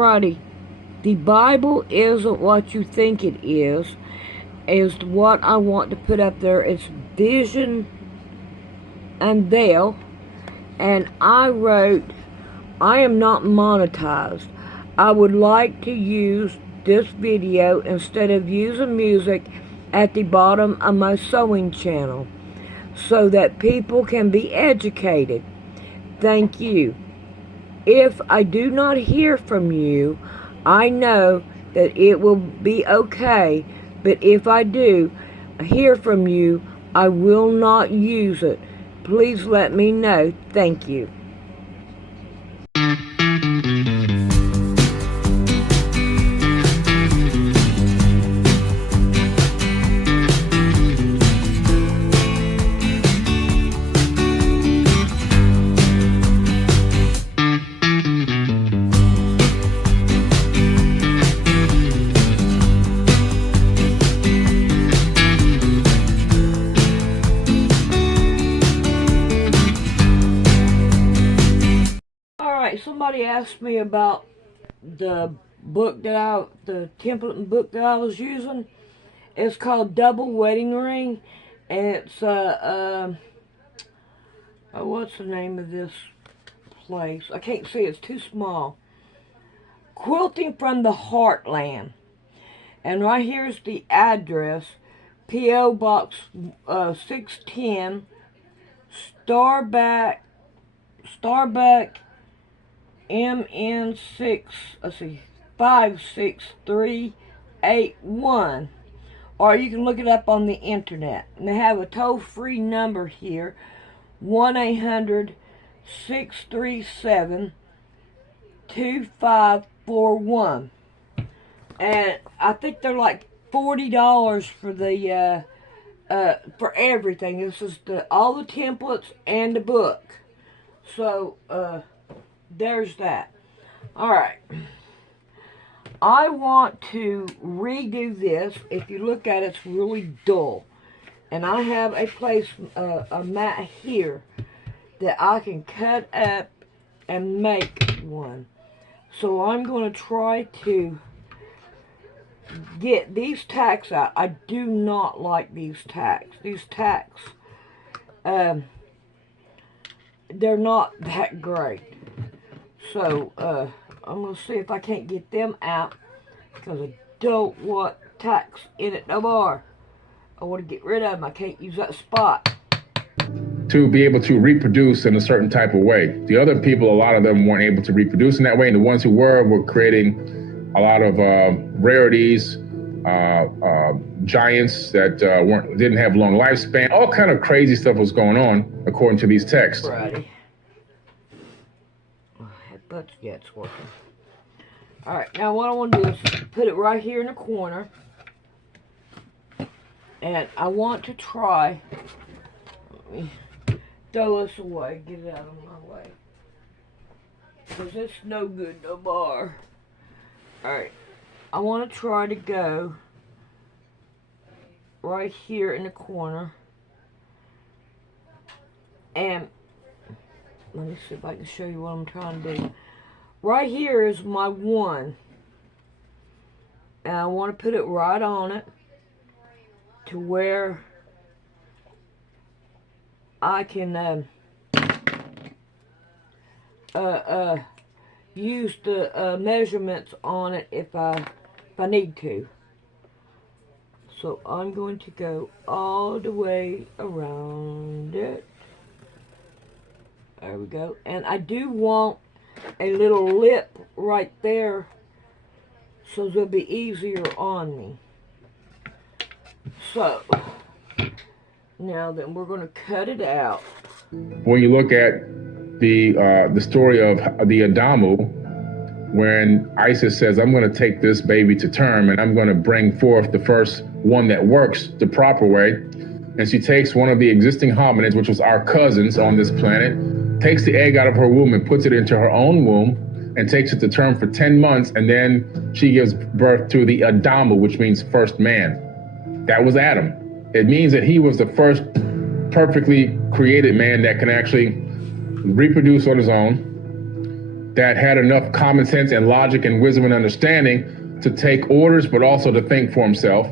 Alrighty, the Bible isn't what you think it is what I want to put up there. It's Vision and Veil, and I wrote, I am not monetized. I would like to use this video instead of using music at the bottom of my sewing channel so that people can be educated. Thank you. If I do not hear from you, I know that it will be okay, but if I do hear from you, I will not use it. Please let me know. Thank you. Somebody asked me about the template book that I was using. It's called Double Wedding Ring, and it's what's the name of this place? I can't see, it's too small. Quilting from the Heartland, and right here's the address: P.O. Box 610, Starbuck, MN6, 56381. Or you can look it up on the internet. And they have a toll-free number here, 1-800-637-2541. And I think they're like $40 for the for everything. This is all the templates and the book. So there's that. Alright. I want to redo this. If you look at it, it's really dull. And I have a mat here that I can cut up and make one. So I'm going to try to get these tacks out. I do not like these tacks. These tacks, they're not that great. So, I'm going to see if I can't get them out, because I don't want tacks in it no more. I want to get rid of them. I can't use that spot. To be able to reproduce in a certain type of way. The other people, a lot of them weren't able to reproduce in that way, and the ones who were creating a lot of rarities, giants that didn't have long lifespan. All kind of crazy stuff was going on, according to these texts. Righty. But yeah, it's working. Alright, now what I want to do is put it right here in the corner. And I want to try, let me throw this away, get it out of my way, because it's no good no more. Alright, I want to try to go right here in the corner. And let me see if I can show you what I'm trying to do. Right here is my one. And I want to put it right on it to where I can use the measurements on it if I need to. So I'm going to go all the way around it. There we go. And I do want a little lip right there so it'll be easier on me. So, now then we're going to cut it out. When you look at the story of the Adamu, when Isis says, I'm going to take this baby to term and I'm going to bring forth the first one that works the proper way. And she takes one of the existing hominids, which was our cousins on this planet, takes the egg out of her womb and puts it into her own womb and takes it to term for 10 months. And then she gives birth to the Adamu, which means first man. That was Adam. It means that he was the first perfectly created man that can actually reproduce on his own, that had enough common sense and logic and wisdom and understanding to take orders, but also to think for himself.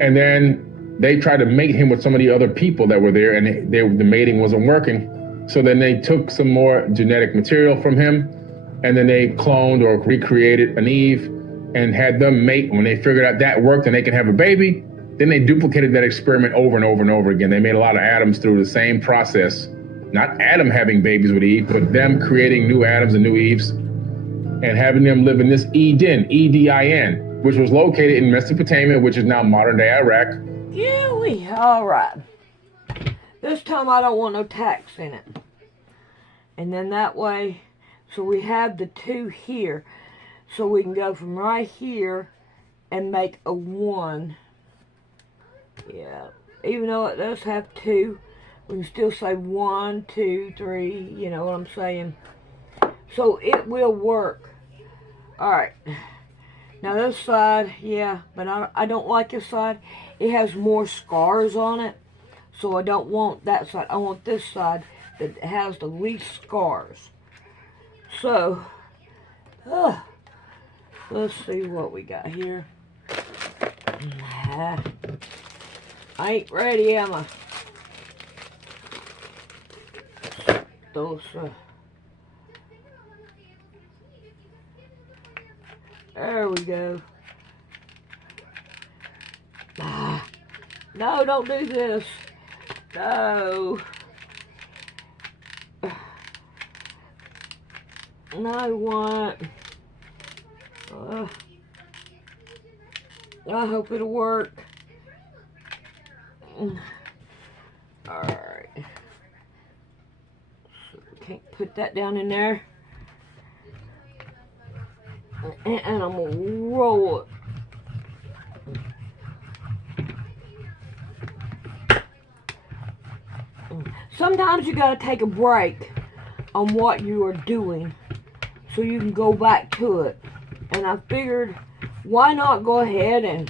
And then they tried to mate him with some of the other people that were there, and the mating wasn't working. So then they took some more genetic material from him, and then they cloned or recreated an Eve and had them mate. When they figured out that worked and they could have a baby, then they duplicated that experiment over and over and over again. They made a lot of Adams through the same process. Not Adam having babies with Eve, but them creating new Adams and new Eves and having them live in this Eden, E-D-I-N, which was located in Mesopotamia, which is now modern-day Iraq. Yeah, all right. This time I don't want no tacks in it. And then that way, so we have the 2 here. So we can go from right here and make a 1. Yeah, even though it does have 2, we can still say 1, 2, 3, you know what I'm saying? So it will work. Alright. Now this side, yeah, but I don't like this side. It has more scars on it. So I don't want that side. I want this side that has the least scars. So, let's see what we got here. I ain't ready, am I? Those, there we go. No, don't do this. No. No, what? I hope it'll work. Alright. So can't put that down in there. And I'm gonna roll it. Sometimes you gotta take a break on what you are doing so you can go back to it. And I figured, why not go ahead and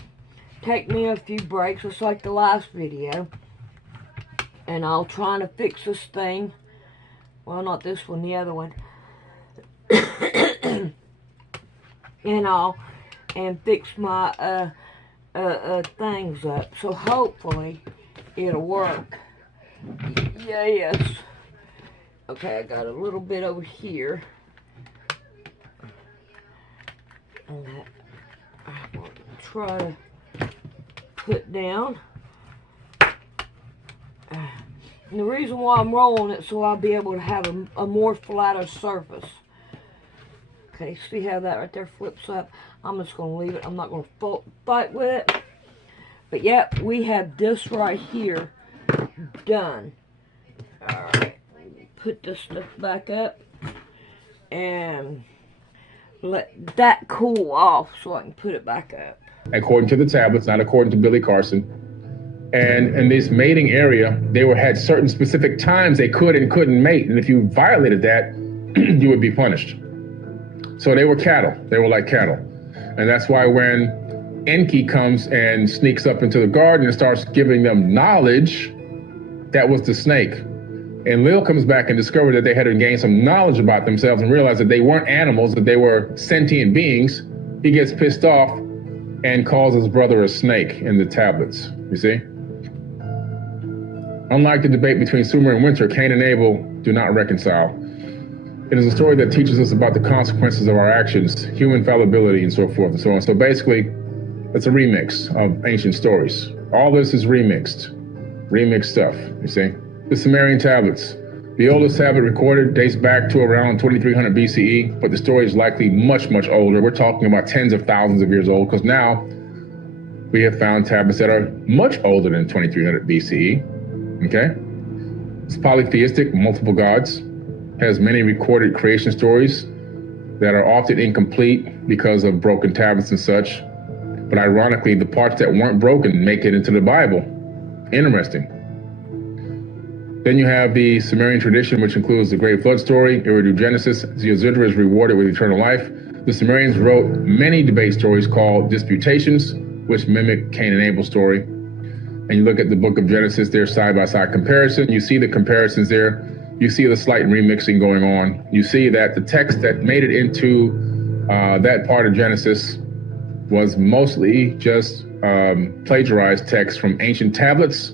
take me a few breaks, just like the last video. And I'll try to fix this thing. Well, not this one, the other one. And fix my things up. So hopefully it'll work. Yes. Okay, I got a little bit over here. And that I will try to put down. And the reason why I'm rolling it so I'll be able to have a more flatter surface. Okay, see how that right there flips up? I'm just going to leave it. I'm not going to fight with it. But yep, we have this right here done. Alright, put this stuff back up and let that cool off so I can put it back up. According to the tablets, not according to Billy Carson. And in this mating area, they had certain specific times they could and couldn't mate. And if you violated that, you would be punished. So they were cattle. They were like cattle. And that's why when Enki comes and sneaks up into the garden and starts giving them knowledge, that was the snake. And Lil comes back and discovered that they had gained some knowledge about themselves and realized that they weren't animals, that they were sentient beings. He gets pissed off and calls his brother a snake in the tablets, you see? Unlike the debate between Sumer and Winter, Cain and Abel do not reconcile. It is a story that teaches us about the consequences of our actions, human fallibility, and so forth and so on. So basically, it's a remix of ancient stories. All this is remixed stuff, you see? The Sumerian tablets. The oldest tablet recorded dates back to around 2300 BCE, but the story is likely much, much older. We're talking about tens of thousands of years old, because now we have found tablets that are much older than 2300 BCE, okay? It's polytheistic, multiple gods, has many recorded creation stories that are often incomplete because of broken tablets and such. But ironically, the parts that weren't broken make it into the Bible. Interesting. Then you have the Sumerian tradition, which includes the Great Flood story, Genesis. Ziusudra is rewarded with eternal life. The Sumerians wrote many debate stories called disputations, which mimic Cain and Abel's story. And you look at the book of Genesis, there's side-by-side comparison. You see the comparisons there. you see the slight remixing going on. You see that the text that made it into that part of Genesis was mostly just plagiarized text from ancient tablets,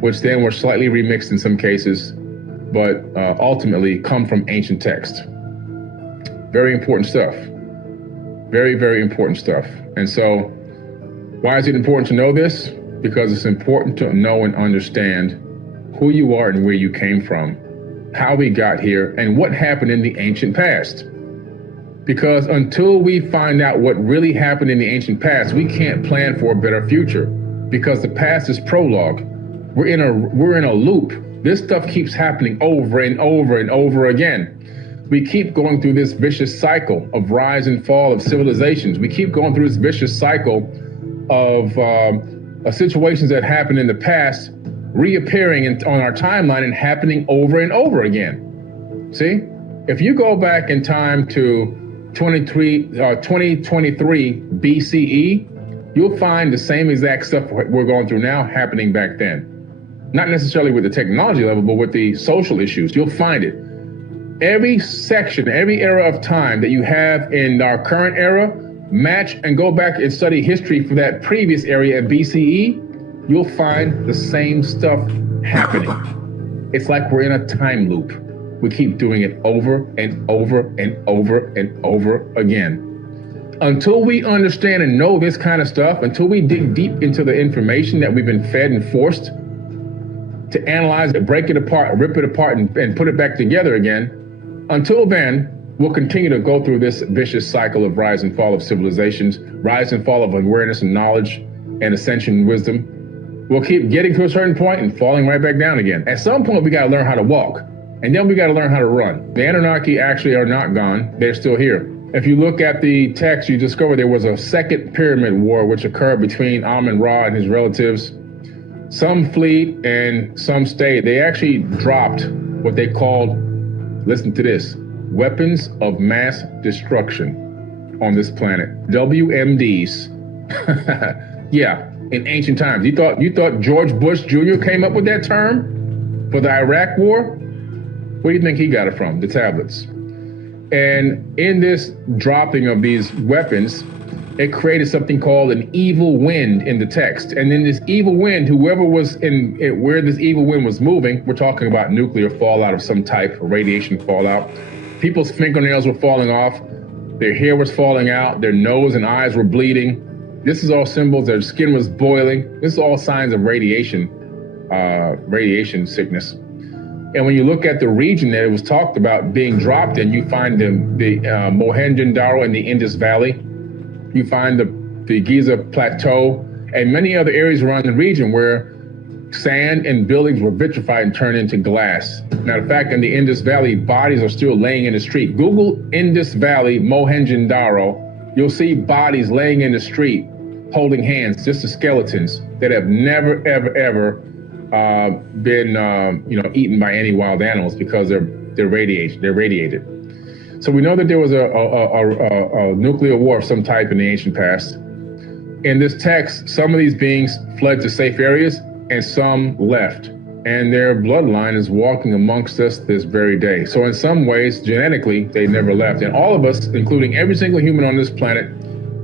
which then were slightly remixed in some cases, but ultimately come from ancient text. Very important stuff. Very, very important stuff. And so, why is it important to know this? Because it's important to know and understand who you are and where you came from, how we got here, and what happened in the ancient past. Because until we find out what really happened in the ancient past, we can't plan for a better future. Because the past is prologue. We're in a loop. This stuff keeps happening over and over and over again. We keep going through this vicious cycle of rise and fall of civilizations. We keep going through this vicious cycle of situations that happened in the past reappearing on our timeline and happening over and over again. See, if you go back in time to 2023 BCE, you'll find the same exact stuff we're going through now happening back then. Not necessarily with the technology level, but with the social issues. You'll find it. Every section, every era of time that you have in our current era, match and go back and study history for that previous area at BCE, you'll find the same stuff happening. It's like we're in a time loop. We keep doing it over and over and over and over again. Until we understand and know this kind of stuff, until we dig deep into the information that we've been fed and forced to analyze it, break it apart, rip it apart, and put it back together again, until then, we'll continue to go through this vicious cycle of rise and fall of civilizations, rise and fall of awareness and knowledge and ascension and wisdom. We'll keep getting to a certain point and falling right back down again. At some point, we got to learn how to walk, and then we got to learn how to run. The Anunnaki actually are not gone. They're still here. If you look at the text, you discover there was a second pyramid war which occurred between Amun-Ra and his relatives. Some fled and some stayed. They actually dropped what they called, listen to this, weapons of mass destruction on this planet. WMDs. Yeah, in ancient times. You thought George Bush Jr. came up with that term for the Iraq War? Where do you think he got it from? The tablets. And in this dropping of these weapons, it created something called an evil wind in the text. And then this evil wind, whoever was in where this evil wind was moving, we're talking about nuclear fallout of some type, radiation fallout. People's fingernails were falling off. Their hair was falling out. Their nose and eyes were bleeding. This is all symbols. Their skin was boiling. This is all signs of radiation sickness. And when you look at the region that it was talked about being dropped in, you find the Mohenjo-Daro in the Indus Valley. You find the Giza Plateau and many other areas around the region where sand and buildings were vitrified and turned into glass. Matter of fact, in the Indus Valley, bodies are still laying in the street. Google Indus Valley, Mohenjo-Daro. You'll see bodies laying in the street, holding hands, just the skeletons that have never, ever, ever been eaten by any wild animals because they're radiated. So we know that there was a nuclear war of some type in the ancient past. In this text, some of these beings fled to safe areas and some left. And their bloodline is walking amongst us this very day. So in some ways, genetically, they never left. And all of us, including every single human on this planet,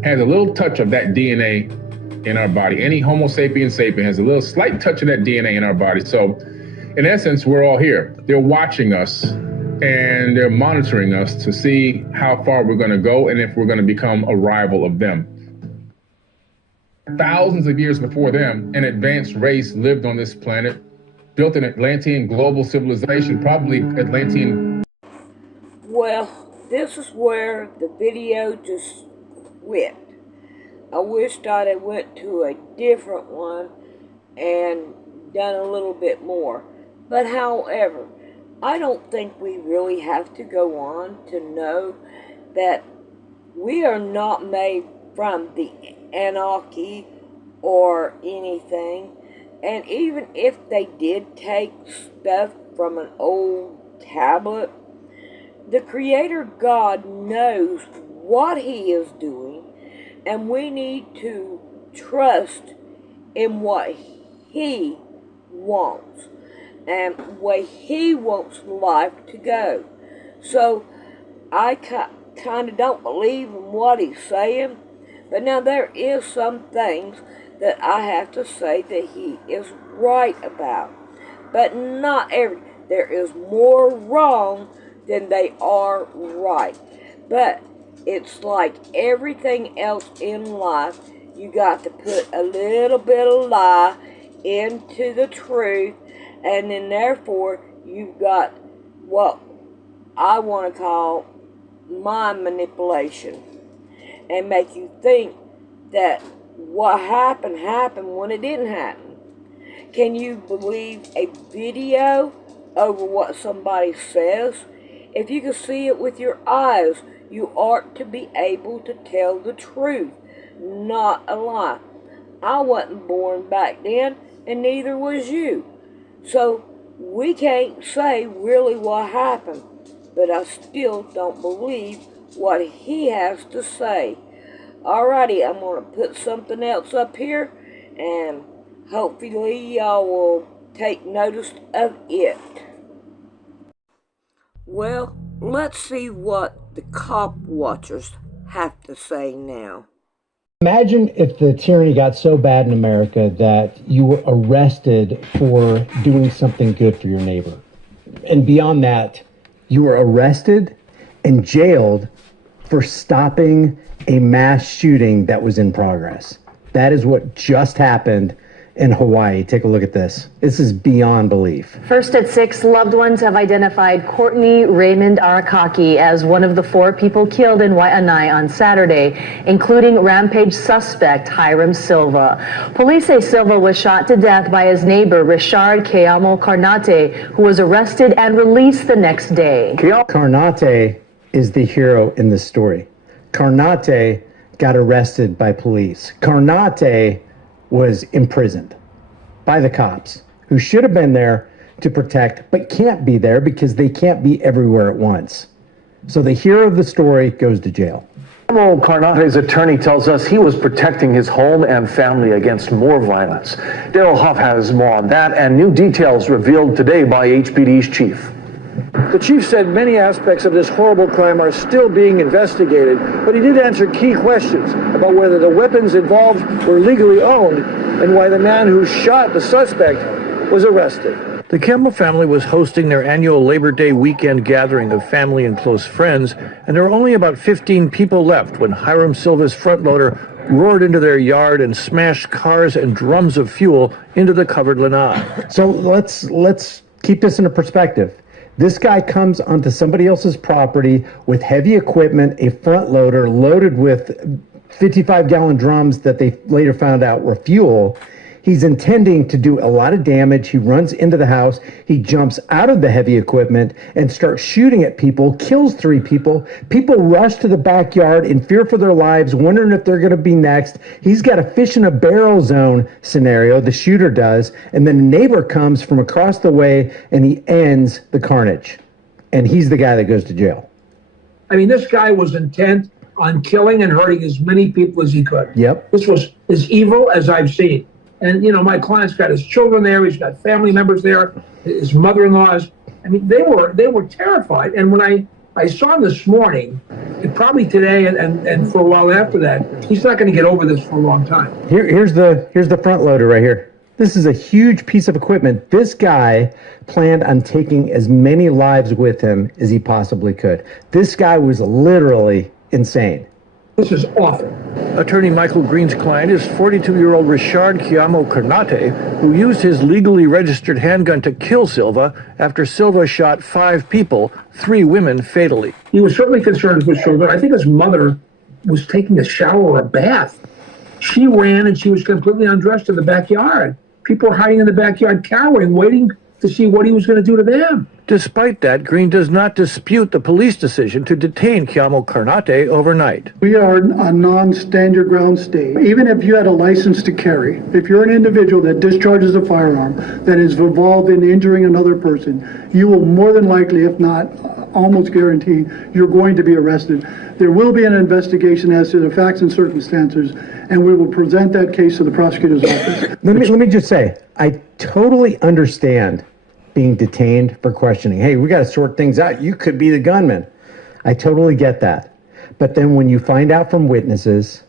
has a little touch of that DNA in our body. Any Homo sapiens sapien has a little slight touch of that DNA in our body. So in essence, we're all here. They're watching us and they're monitoring us to see how far we're going to go and if we're going to become a rival of them. Thousands of years before them, an advanced race lived on this planet, built an Atlantean global civilization, probably Atlantean. Well, this is where the video just quit. I wished I'd have went to a different one and done a little bit more. But however, I don't think we really have to go on to know that we are not made from the Anunnaki or anything. And even if they did take stuff from an old tablet, the Creator God knows what He is doing, and we need to trust in what He wants. and the way he wants life to go. So I kind of don't believe in what he's saying, but now there is some things that I have to say that he is right about. But not every. There is more wrong than they are right. But it's like everything else in life, you got to put a little bit of lie into the truth, and then therefore you've got what I want to call mind manipulation, and make you think that what happened when it didn't happen. Can you believe a video over what somebody says? If you can see it with your eyes, you ought to be able to tell the truth, not a lie. I wasn't born back then, and neither was you. So we can't say really what happened, but I still don't believe what he has to say. Alrighty, I'm going to put something else up here, and hopefully y'all will take notice of it. Well, let's see what the cop watchers have to say now. Imagine if the tyranny got so bad in America that you were arrested for doing something good for your neighbor. And beyond that, you were arrested and jailed for stopping a mass shooting that was in progress. That is what just happened in Hawaii. Take a look at this. This is beyond belief. First at 6, loved ones have identified Courtney Raymond Arakaki as one of the 4 people killed in Waianae on Saturday, including rampage suspect Hiram Silva. Police say Silva was shot to death by his neighbor, Richard Keamo Karnate, who was arrested and released the next day. Karnate is the hero in this story. Karnate got arrested by police. Karnate was imprisoned by the cops, who should have been there to protect, but can't be there because they can't be everywhere at once. So the hero of the story goes to jail. Karnate's attorney tells us he was protecting his home and family against more violence. Daryl Huff has more on that and new details revealed today by HPD's chief. The chief said many aspects of this horrible crime are still being investigated, but he did answer key questions about whether the weapons involved were legally owned and why the man who shot the suspect was arrested. The Campbell family was hosting their annual Labor Day weekend gathering of family and close friends, and there were only about 15 people left when Hiram Silva's front loader roared into their yard and smashed cars and drums of fuel into the covered lanai. So let's keep this into perspective. This guy comes onto somebody else's property with heavy equipment, a front loader loaded with 55-gallon drums that they later found out were fuel. He's intending to do a lot of damage. He runs into the house. He jumps out of the heavy equipment and starts shooting at people, kills 3 people. People rush to the backyard in fear for their lives, wondering if they're going to be next. He's got a fish in a barrel zone scenario, the shooter does, and then a neighbor comes from across the way and he ends the carnage. And he's the guy that goes to jail. I mean, this guy was intent on killing and hurting as many people as he could. Yep. This was as evil as I've seen. And, you know, my client's got his children there. He's got family members there, his mother-in-laws. I mean, they were terrified. And when I saw him this morning, and probably today and for a while after that, he's not going to get over this for a long time. Here's the front loader right here. This is a huge piece of equipment. This guy planned on taking as many lives with him as he possibly could. This guy was literally insane. This is awful. Attorney Michael Green's client is 42-year-old Richard Keamo Karnate, who used his legally registered handgun to kill Silva after Silva shot 5 people, 3 women fatally. He was certainly concerned with children. I think his mother was taking a shower or a bath. She ran and she was completely undressed in the backyard. People were hiding in the backyard, cowering, waiting to see what he was going to do to them. Despite that, Green does not dispute the police decision to detain Keamo Karnate overnight. We are a non-stand your ground state. Even if you had a license to carry, if you're an individual that discharges a firearm that is involved in injuring another person, you will more than likely, if not almost guaranteed, you're going to be arrested. There will be an investigation as to the facts and circumstances, and we will present that case to the prosecutor's office. Let me just say, I totally understand being detained for questioning. Hey, we got to sort things out. You could be the gunman. I totally get that. But then when you find out from witnesses,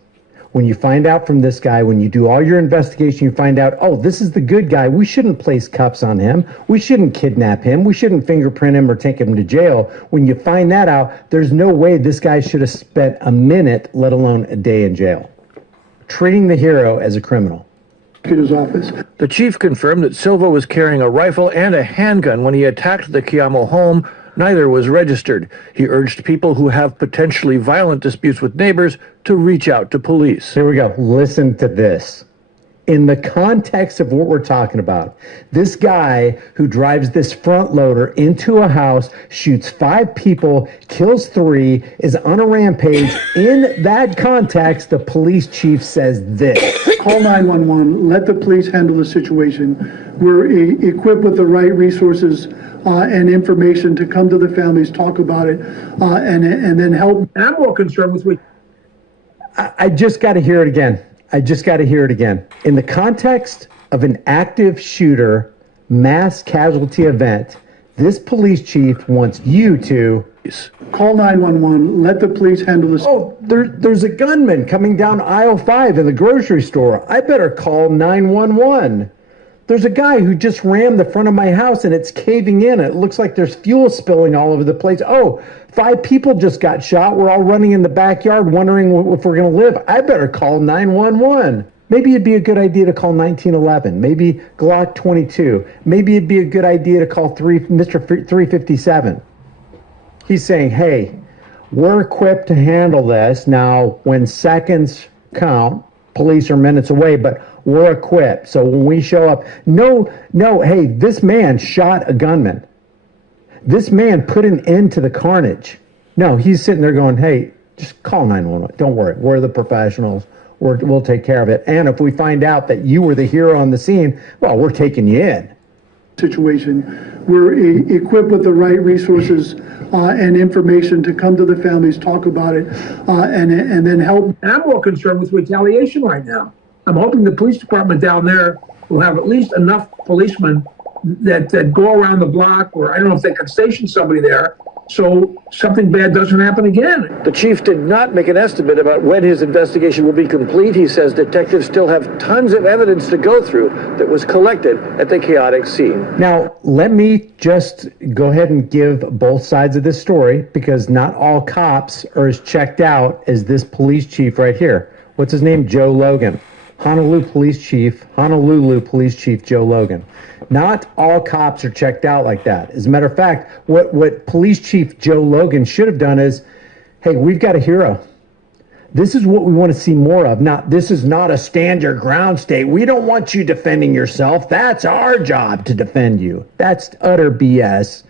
when you find out from this guy, when you do all your investigation, you find out, oh, this is the good guy. We shouldn't place cuffs on him. We shouldn't kidnap him. We shouldn't fingerprint him or take him to jail. When you find that out, there's no way this guy should have spent a minute, let alone a day in jail. Treating the hero as a criminal. His office. The chief confirmed that Silva was carrying a rifle and a handgun when he attacked the Chiamo home. Neither was registered. He urged people who have potentially violent disputes with neighbors to reach out to police. Here we go. Listen to this. In the context of what we're talking about, this guy who drives this front loader into a house, shoots 5 people, kills 3, is on a rampage. In that context, the police chief says this. Call 911. Let the police handle the situation. We're equipped with the right resources and information to come to the families, talk about it, and then help. And I'm more concerned with what. I just got to hear it again. In the context of an active shooter mass casualty event, this police chief wants you to call 911. Let the police handle this. Oh, there's a gunman coming down aisle 5 in the grocery store. I better call 911. There's a guy who just rammed the front of my house and it's caving in. It looks like there's fuel spilling all over the place. Oh, 5 people just got shot. We're all running in the backyard wondering if we're going to live. I better call 911. Maybe it'd be a good idea to call 1911. Maybe Glock 22. Maybe it'd be a good idea to call Mr. 357. He's saying, hey, we're equipped to handle this. Now, when seconds count, police are minutes away, but we're equipped. So when we show up, no, hey, this man shot a gunman. This man put an end to the carnage. No, he's sitting there going, hey, just call 911. Don't worry. We're the professionals. We'll take care of it. And if we find out that you were the hero on the scene, well, we're taking you in. Situation. We're equipped with the right resources and information to come to the families, talk about it, and then help. And I'm more concerned with retaliation right now. I'm hoping the police department down there will have at least enough policemen that go around the block, or I don't know if they can station somebody there, so something bad doesn't happen again. The chief did not make an estimate about when his investigation will be complete. He says detectives still have tons of evidence to go through that was collected at the chaotic scene. Now, let me just go ahead and give both sides of this story, because not all cops are as checked out as this police chief right here. What's his name? Joe Logan. Honolulu Police Chief Joe Logan. Not all cops are checked out like that. As a matter of fact, what Police Chief Joe Logan should have done is, hey, we've got a hero. This is what we want to see more of. This is not a stand your ground state. We don't want you defending yourself. That's our job to defend you. That's utter BS.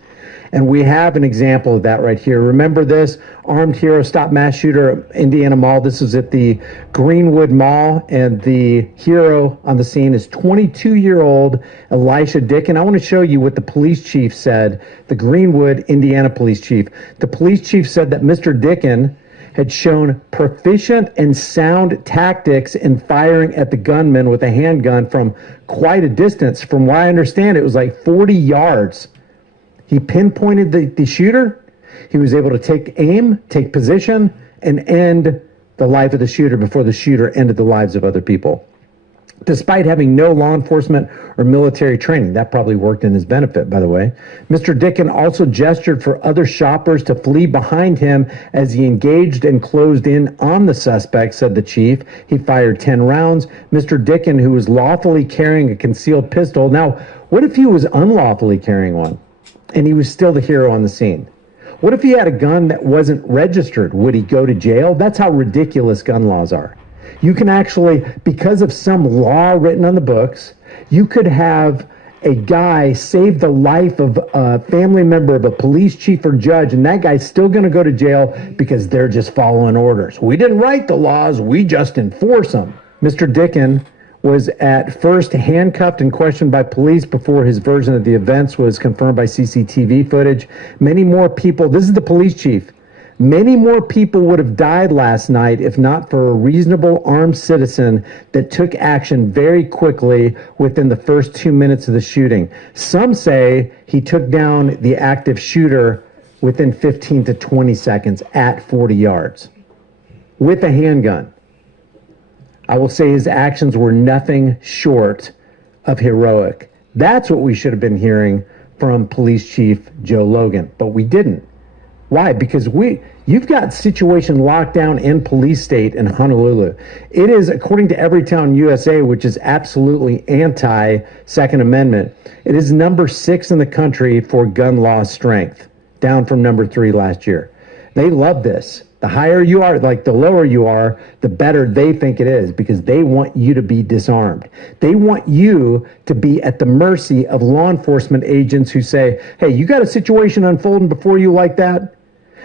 And we have an example of that right here. Remember this? Armed hero stop mass shooter at Indiana Mall. This is at the Greenwood Mall, and the hero on the scene is 22-year-old Elisha Dickin. I want to show you what the police chief said, the Greenwood, Indiana police chief. The police chief said that Mr. Dickin had shown proficient and sound tactics in firing at the gunman with a handgun from quite a distance. From what I understand, it was like 40 yards. He pinpointed the shooter. He was able to take aim, take position, and end the life of the shooter before the shooter ended the lives of other people. Despite having no law enforcement or military training, that probably worked in his benefit, by the way. Mr. Dickin also gestured for other shoppers to flee behind him as he engaged and closed in on the suspect, said the chief. He fired 10 rounds. Mr. Dickin, who was lawfully carrying a concealed pistol. Now, what if he was unlawfully carrying one and he was still the hero on the scene? What if he had a gun that wasn't registered? Would he go to jail? That's how ridiculous gun laws are. You can actually, because of some law written on the books, you could have a guy save the life of a family member of a police chief or judge, and that guy's still going to go to jail because they're just following orders. We didn't write the laws, we just enforce them. Mr. Dickin was at first handcuffed and questioned by police before his version of the events was confirmed by CCTV footage. Many more people, this is the police chief, Many more people would have died last night if not for a reasonable armed citizen that took action very quickly within the first 2 minutes of the shooting. Some say he took down the active shooter within 15 to 20 seconds at 40 yards with a handgun. I will say his actions were nothing short of heroic. That's what we should have been hearing from Police Chief Joe Logan, but we didn't. Why? Because you've got situation locked down in police state in Honolulu. It is, according to Everytown USA, which is absolutely anti-Second Amendment, it is number 6 in the country for gun law strength, down from number 3 last year. They love this. The higher you are, like the lower you are, the better they think it is, because they want you to be disarmed. They want you to be at the mercy of law enforcement agents who say, hey, you got a situation unfolding before you like that?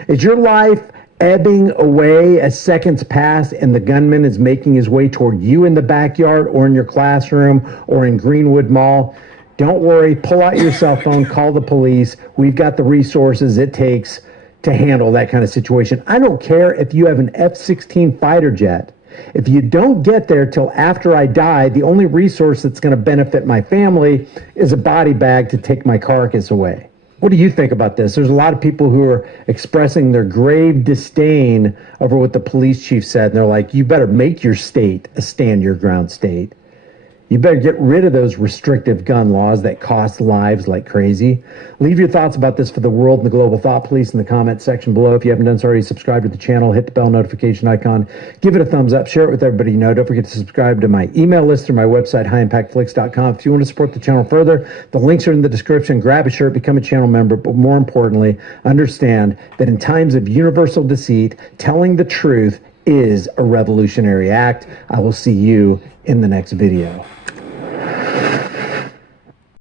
Is your life ebbing away as seconds pass and the gunman is making his way toward you in the backyard or in your classroom or in Greenwood Mall? Don't worry, pull out your cell phone, call the police. We've got the resources it takes to handle that kind of situation. I don't care if you have an F-16 fighter jet. If you don't get there till after I die, the only resource that's going to benefit my family is a body bag to take my carcass away. What do you think about this? There's a lot of people who are expressing their grave disdain over what the police chief said. And they're like, you better make your state a stand your ground state. You better get rid of those restrictive gun laws that cost lives like crazy. Leave your thoughts about this for the world and the global thought police in the comment section below. If you haven't done so already, subscribe to the channel, hit the bell notification icon, give it a thumbs up, share it with everybody you know. Don't forget to subscribe to my email list through my website, highimpactflix.com. If you want to support the channel further, the links are in the description. Grab a shirt, become a channel member, but more importantly, understand that in times of universal deceit, telling the truth is a revolutionary act. I will see you in the next video.